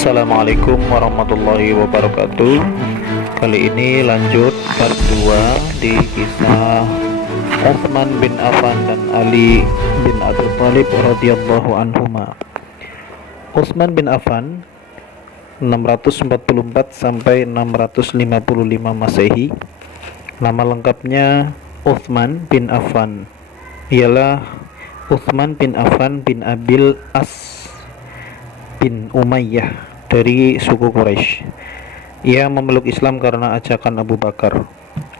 Assalamualaikum warahmatullahi wabarakatuh. Kali ini lanjut part 2 di kisah Utsman bin Affan dan Ali bin Abi Thalib radhiyallahu anhuma. Utsman bin Affan 644 sampai 655 Masehi. Nama lengkapnya Utsman bin Affan ialah Utsman bin Affan bin Abil As bin Umayyah dari suku Quraisy. Ia memeluk Islam karena ajakan Abu Bakar.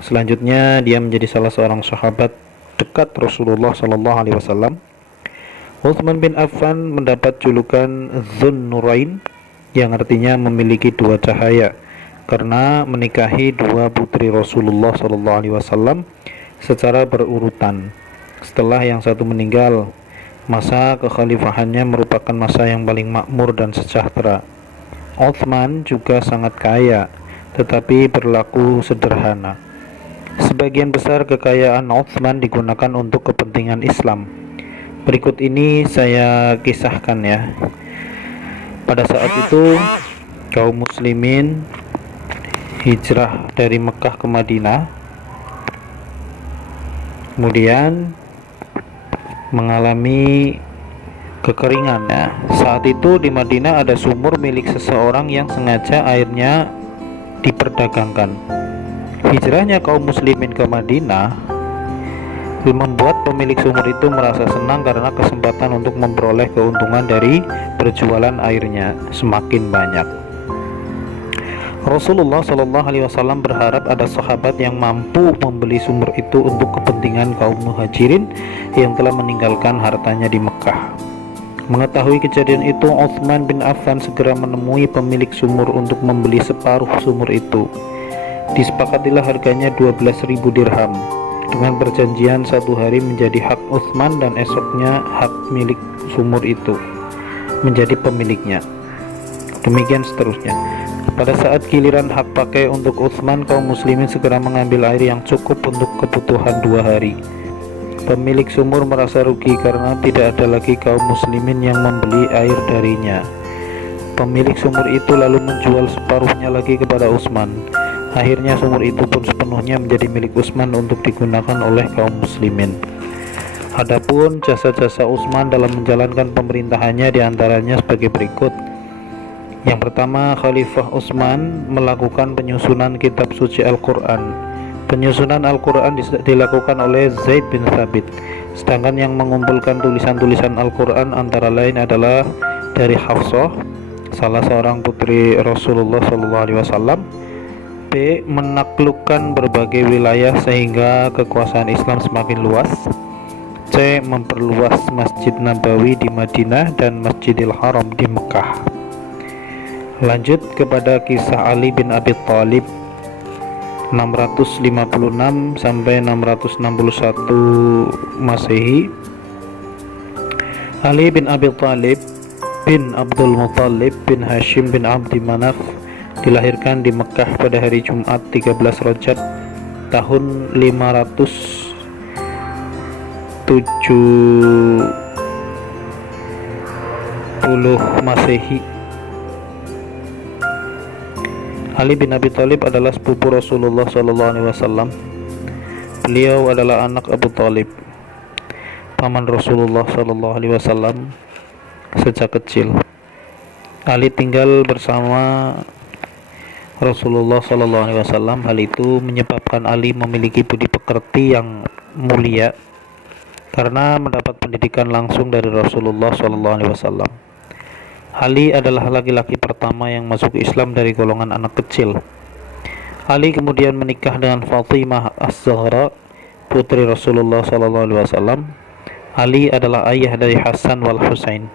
Selanjutnya dia menjadi salah seorang sahabat dekat Rasulullah Shallallahu Alaihi Wasallam. Utsman bin Affan mendapat julukan Dzun Nurain yang artinya memiliki dua cahaya karena menikahi dua putri Rasulullah Shallallahu Alaihi Wasallam secara berurutan. Setelah yang satu meninggal, masa kekhalifahannya merupakan masa yang paling makmur dan sejahtera. Utsman juga sangat kaya, tetapi berlaku sederhana. Sebagian besar kekayaan Utsman digunakan untuk kepentingan Islam. Berikut ini saya kisahkan ya. Pada saat itu, kaum muslimin hijrah dari Mekah ke Madinah, kemudian mengalami kekeringan. Saat itu di Madinah ada sumur milik seseorang yang sengaja airnya diperdagangkan. Hijrahnya kaum muslimin ke Madinah membuat pemilik sumur itu merasa senang karena kesempatan untuk memperoleh keuntungan dari berjualan airnya semakin banyak. Rasulullah Shallallahu Alaihi Wasallam berharap ada sahabat yang mampu membeli sumur itu untuk kepentingan kaum muhajirin yang telah meninggalkan hartanya di Mekah. Mengetahui kejadian itu, Utsman bin Affan segera menemui pemilik sumur untuk membeli separuh sumur itu. Disepakatilah harganya 12.000 dirham dengan perjanjian satu hari menjadi hak Utsman dan esoknya hak milik sumur itu menjadi pemiliknya. Demikian seterusnya. Pada saat giliran hak pakai untuk Utsman, kaum muslimin segera mengambil air yang cukup untuk kebutuhan 2 hari. Pemilik sumur merasa rugi karena tidak ada lagi kaum muslimin yang membeli air darinya. Pemilik sumur itu lalu menjual separuhnya lagi kepada Utsman. Akhirnya sumur itu pun sepenuhnya menjadi milik Utsman untuk digunakan oleh kaum muslimin. Adapun jasa-jasa Utsman dalam menjalankan pemerintahannya diantaranya sebagai berikut. Yang pertama, Khalifah Utsman melakukan penyusunan kitab suci Al-Quran. Penyusunan Al-Quran dilakukan oleh Zaid bin Thabit. Sedangkan yang mengumpulkan tulisan-tulisan Al-Quran antara lain adalah dari Hafsah, salah seorang putri Rasulullah SAW. B. Menaklukkan berbagai wilayah sehingga kekuasaan Islam semakin luas. C. Memperluas Masjid Nabawi di Madinah dan Masjidil Haram di Mekah. Lanjut kepada kisah Ali bin Abi Thalib 656 sampai 661 Masehi. Ali bin Abi Thalib bin Abdul Muthalib bin Hashim bin Abdi Manaf dilahirkan di Mekah pada hari Jumat 13 Rajab tahun 570 Masehi. Ali bin Abi Thalib adalah sepupu Rasulullah Sallallahu Alaihi Wasallam. Beliau adalah anak Abu Thalib, paman Rasulullah Sallallahu Alaihi Wasallam sejak kecil. Ali tinggal bersama Rasulullah Sallallahu Alaihi Wasallam. Hal itu menyebabkan Ali memiliki budi pekerti yang mulia karena mendapat pendidikan langsung dari Rasulullah Sallallahu Alaihi Wasallam. Ali adalah laki-laki pertama yang masuk Islam dari golongan anak kecil. Ali kemudian menikah dengan Fatimah Az-Zahra, putri Rasulullah SAW. Ali adalah ayah dari Hasan wal Husain.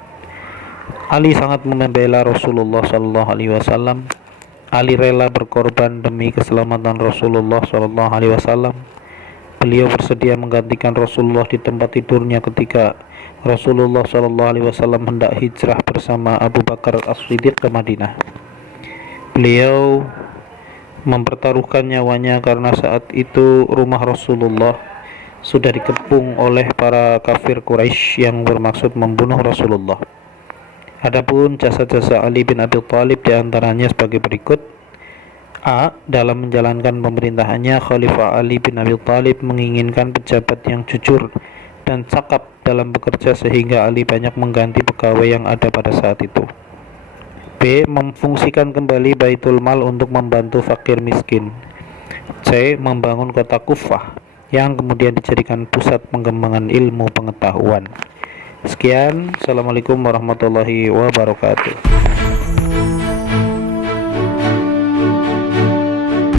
Ali sangat membela Rasulullah SAW. Ali rela berkorban demi keselamatan Rasulullah SAW. Beliau bersedia menggantikan Rasulullah di tempat tidurnya ketika Rasulullah SAW hendak hijrah bersama Abu Bakar As-Siddiq ke Madinah. Beliau mempertaruhkan nyawanya karena saat itu rumah Rasulullah sudah dikepung oleh para kafir Quraisy yang bermaksud membunuh Rasulullah. Adapun jasa-jasa Ali bin Abi Thalib diantaranya sebagai berikut. A. Dalam menjalankan pemerintahannya, Khalifah Ali bin Abi Thalib menginginkan pejabat yang jujur dan cakap dalam bekerja sehingga Ali banyak mengganti pegawai yang ada pada saat itu. B. Memfungsikan kembali Baitul Mal untuk membantu fakir miskin. C. Membangun kota Kufah yang kemudian dijadikan pusat pengembangan ilmu pengetahuan. Sekian, Assalamualaikum warahmatullahi wabarakatuh.